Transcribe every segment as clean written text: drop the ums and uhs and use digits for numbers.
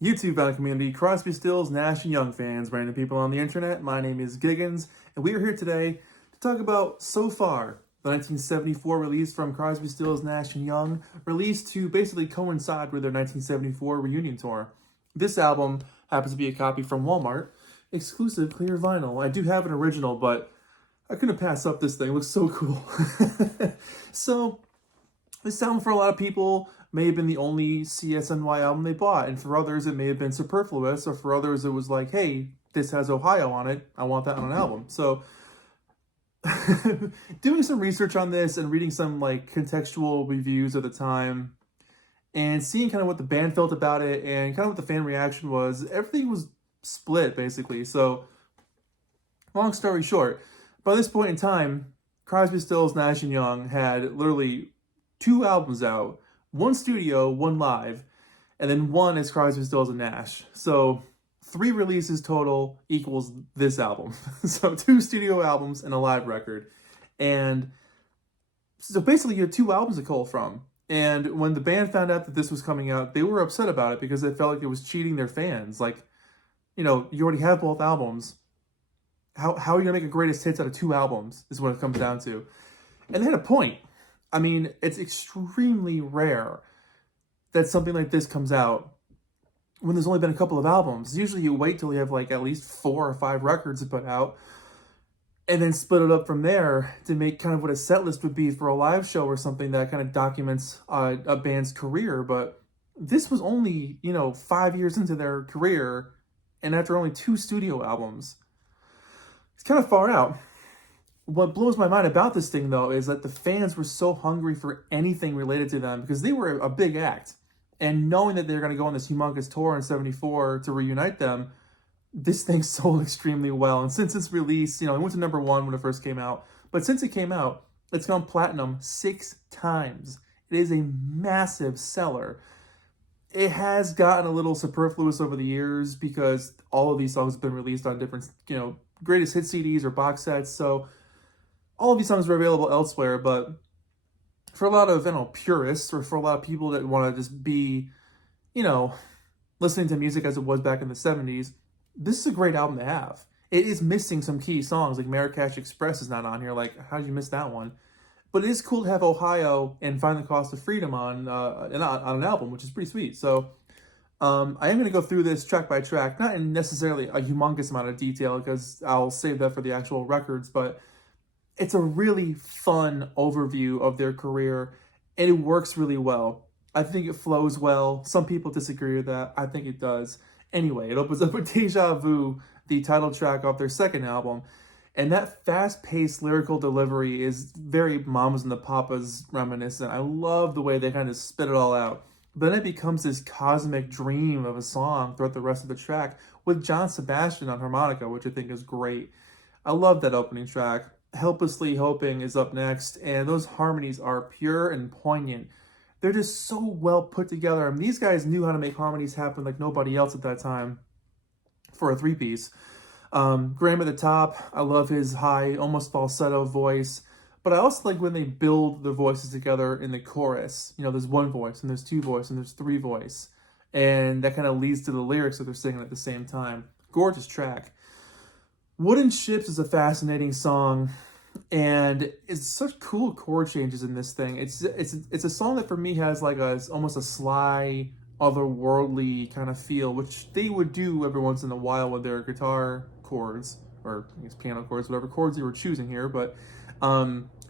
YouTube fan community, Crosby, Stills, Nash, and Young fans, random people on the internet. My name is Giggens, and we are here today to talk about So Far, the 1974 release from Crosby, Stills, Nash, and Young, released to basically coincide with their 1974 reunion tour. This album happens to be a copy from Walmart, exclusive clear vinyl. I do have an original, but I couldn't pass up this thing. It looks so cool. So, this album for a lot of people may have been the only CSNY album they bought, and for others it may have been superfluous, or for others it was like, hey, this has Ohio on it, I want that on an album. So doing some research on this and reading some like contextual reviews at the time and seeing kind of what the band felt about it and kind of what the fan reaction was, everything was split basically. So long story short, by this point in time, Crosby, Stills, Nash, and Young had literally 2 albums out, 1 studio, 1 live, and then 1 is Crosby, Stills, and Nash. So 3 releases total equals this album. So 2 studio albums and a live record. And so basically you had 2 albums to cull from. And when the band found out that this was coming out, they were upset about it because they felt like it was cheating their fans. Like, you know, you already have both albums. How are you going to make a greatest hits out of 2 albums is what it comes down to. And they had a point. I mean, it's extremely rare that something like this comes out when there's only been a couple of albums. Usually you wait till you have like at least 4 or 5 records to put out and then split it up from there to make kind of what a set list would be for a live show or something that kind of documents a band's career. But this was only, 5 years into their career and after only 2 studio albums. It's kind of far out. What blows my mind about this thing, though, is that the fans were so hungry for anything related to them because they were a big act. And knowing that they're going to go on this humongous tour in 74 to reunite them, this thing sold extremely well. And since its release, it went to number 1 when it first came out. But since it came out, it's gone platinum 6 times. It is a massive seller. It has gotten a little superfluous over the years because all of these songs have been released on different, greatest hit CDs or box sets. So all of these songs are available elsewhere, but for a lot of, purists or for a lot of people that want to just be, listening to music as it was back in the 70s, this is a great album to have. It is missing some key songs, like Marrakesh Express is not on here. Like, how did you miss that one? But it is cool to have Ohio and Find the Cost of Freedom on an album, which is pretty sweet. So I am going to go through this track by track, not in necessarily a humongous amount of detail because I'll save that for the actual records, but it's a really fun overview of their career, and it works really well. I think it flows well. Some people disagree with that. I think it does. Anyway, it opens up with Deja Vu, the title track off their second album, and that fast-paced lyrical delivery is very Mamas and the Papas reminiscent. I love the way they kind of spit it all out. But then it becomes this cosmic dream of a song throughout the rest of the track with John Sebastian on harmonica, which I think is great. I love that opening track. Helplessly Hoping is up next, and those harmonies are pure and poignant. They're just so well put together. I mean, these guys knew how to make harmonies happen like nobody else at that time for a 3-piece. Graham at the top, I love his high, almost falsetto voice, but I also like when they build their voices together in the chorus. There's 1 voice, and there's 2 voice, and there's 3 voice, and that kind of leads to the lyrics that they're singing at the same time. Gorgeous track. Wooden Ships is a fascinating song, and it's such cool chord changes in this thing. It's a song that for me has like almost a sly, otherworldly kind of feel, which they would do every once in a while with their guitar chords, or I guess piano chords, whatever chords they were choosing here. But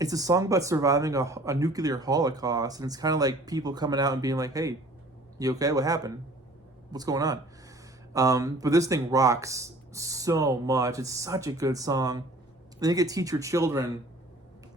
it's a song about surviving a nuclear holocaust, and it's kind of like people coming out and being like, hey, you okay? What happened? What's going on? But this thing rocks so much. It's such a good song. Then you get Teach Your Children,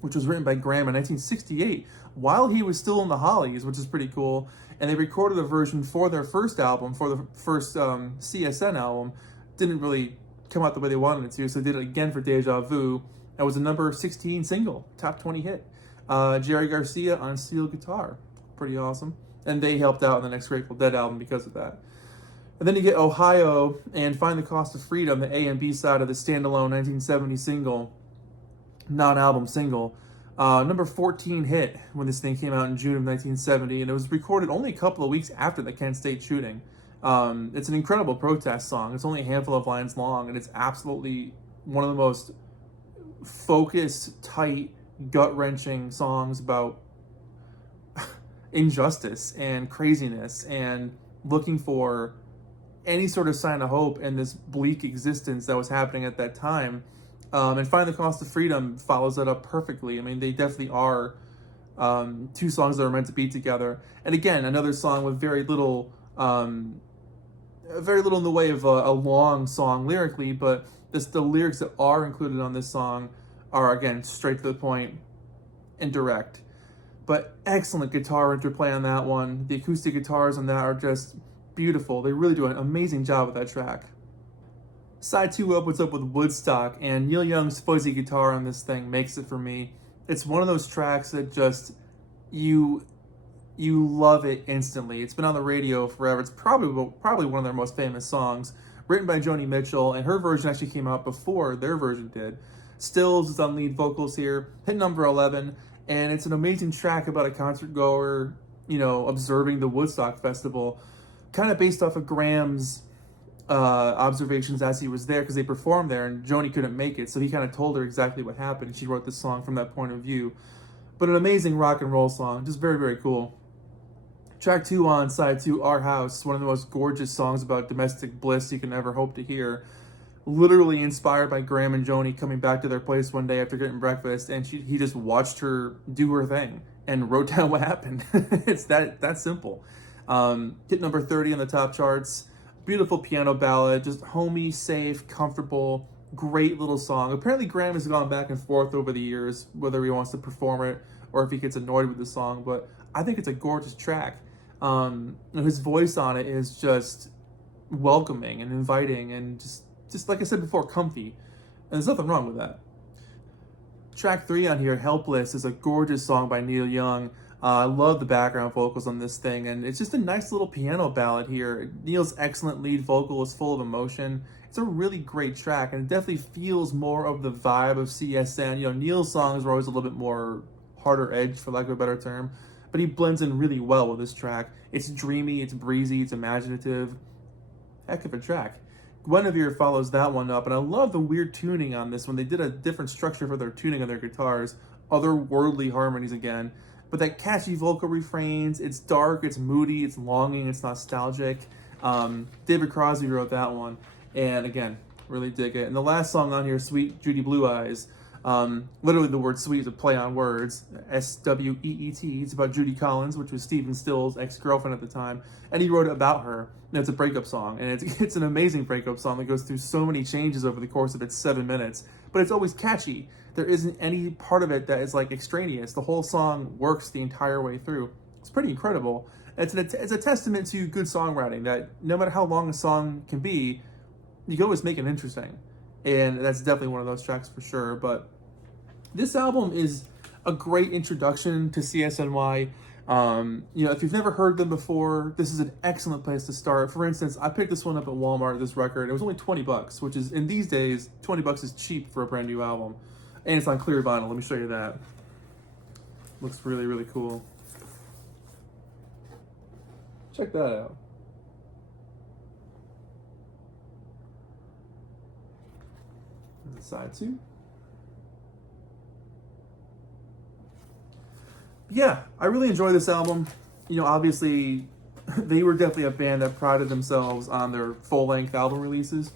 which was written by Graham in 1968 while he was still in the Hollies, which is pretty cool. And they recorded a version for their first album, for the first CSN album. Didn't really come out the way they wanted it to, so they did it again for Deja Vu. That was a number 16 single, top 20 hit. Jerry Garcia on steel guitar. Pretty awesome. And they helped out on the next Grateful Dead album because of that. And then you get Ohio and Find the Cost of Freedom, the A and B side of the standalone 1970 single, non-album single. Number 14 hit when this thing came out in June of 1970, and it was recorded only a couple of weeks after the Kent State shooting. It's an incredible protest song. It's only a handful of lines long, and it's absolutely one of the most focused, tight, gut-wrenching songs about injustice and craziness and looking for any sort of sign of hope in this bleak existence that was happening at that time. And Find the Cost of Freedom follows that up perfectly. I mean, they definitely are two songs that are meant to be together. And again, another song with very little in the way of a long song lyrically, but the lyrics that are included on this song are, again, straight to the point and direct. But excellent guitar interplay on that one. The acoustic guitars on that are just beautiful. They really do an amazing job with that track. Side 2 opens up with Woodstock, and Neil Young's fuzzy guitar on this thing makes it for me. It's one of those tracks that just, you love it instantly. It's been on the radio forever. It's probably one of their most famous songs, written by Joni Mitchell, and her version actually came out before their version did. Stills is on lead vocals here, hit number 11, and it's an amazing track about a concert goer, observing the Woodstock Festival, kind of based off of Graham's observations as he was there, because they performed there and Joni couldn't make it, so he kind of told her exactly what happened. She wrote this song from that point of view. But an amazing rock and roll song, just very, very cool. Track 2 on side 2, Our House, one of the most gorgeous songs about domestic bliss you can ever hope to hear. Literally inspired by Graham and Joni coming back to their place one day after getting breakfast, and he just watched her do her thing and wrote down what happened. It's that simple. Hit number 30 on the top charts. Beautiful piano ballad, just homey, safe, comfortable, great little song. Apparently Graham has gone back and forth over the years, whether he wants to perform it or if he gets annoyed with the song, but I think it's a gorgeous track. His voice on it is just welcoming and inviting and just like I said before, comfy. And there's nothing wrong with that. Track 3 on here, Helpless, is a gorgeous song by Neil Young. I love the background vocals on this thing, and it's just a nice little piano ballad here. Neil's excellent lead vocal is full of emotion. It's a really great track, and it definitely feels more of the vibe of CSN. Neil's songs were always a little bit more harder edged, for lack of a better term, but he blends in really well with this track. It's dreamy, it's breezy, it's imaginative. Heck of a track. Guinevere follows that one up, and I love the weird tuning on this one. They did a different structure for their tuning on their guitars, otherworldly harmonies again. But that catchy vocal refrains, it's dark, it's moody, it's longing, it's nostalgic. David Crosby wrote that one, and again, really dig it. And the last song on here, Sweet Judy Blue Eyes, literally the word sweet is a play on words, S-W-E-E-T. It's about Judy Collins, which was Stephen Still's ex-girlfriend at the time, and he wrote it about her. And it's a breakup song, and it's an amazing breakup song that goes through so many changes over the course of its 7 minutes, but it's always catchy. There isn't any part of it that is like extraneous. The whole song works the entire way through. It's pretty incredible. It's a testament to good songwriting, that no matter how long a song can be, you can always make it interesting. And that's definitely one of those tracks for sure. But this album is a great introduction to CSNY. If you've never heard them before, this is an excellent place to start. For instance, I picked this one up at Walmart, this record. It was only $20, which is, in these days, $20 is cheap for a brand new album. And it's on clear vinyl. Let me show you that. Looks really, really cool. Check that out. And side 2. Yeah, I really enjoy this album. Obviously, they were definitely a band that prided themselves on their full-length album releases.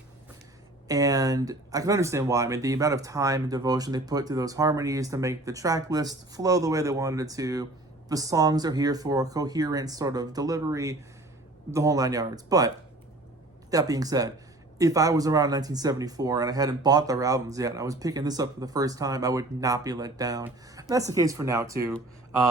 And I can understand why. I mean, the amount of time and devotion they put to those harmonies to make the track list flow the way they wanted it to. The songs are here for a coherent sort of delivery, the whole 9 yards. But, that being said, if I was around 1974 and I hadn't bought their albums yet and I was picking this up for the first time, I would not be let down. And that's the case for now, too. There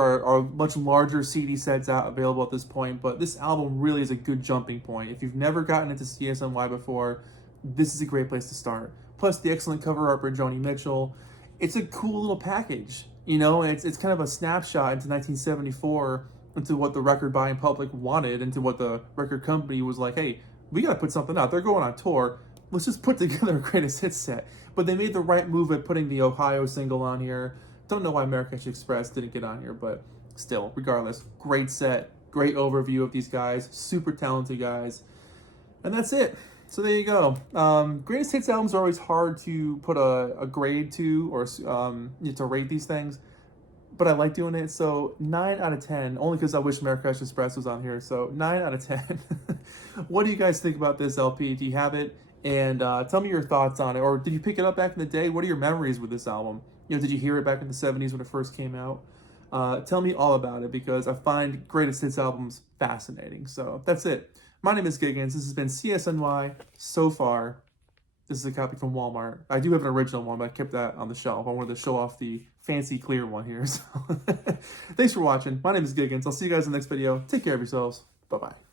are much larger CD sets out available at this point, but this album really is a good jumping point. If you've never gotten into CSNY before, this is a great place to start. Plus the excellent cover art by Joni Mitchell. It's a cool little package, it's kind of a snapshot into 1974, into what the record buying public wanted, into what the record company was like, hey, we gotta put something out. They're going on tour. Let's just put together a greatest hits set. But they made the right move at putting the Ohio single on here. Don't know why Marrakesh Express didn't get on here, but still, regardless, great set, great overview of these guys, super talented guys. And that's it. So there you go. Greatest hits albums are always hard to put a grade to, or to rate these things. But I like doing it. So 9 out of 10, only because I wish Marrakesh Express was on here. So 9 out of 10. What do you guys think about this LP? Do you have it? And tell me your thoughts on it. Or did you pick it up back in the day? What are your memories with this album? Did you hear it back in the 70s when it first came out? Tell me all about it, because I find greatest hits albums fascinating. So that's it. My name is Giggens. This has been CSNY so far. This is a copy from Walmart. I do have an original one, but I kept that on the shelf. I wanted to show off the fancy clear one here. So thanks for watching. My name is Giggens. I'll see you guys in the next video. Take care of yourselves. Bye-bye.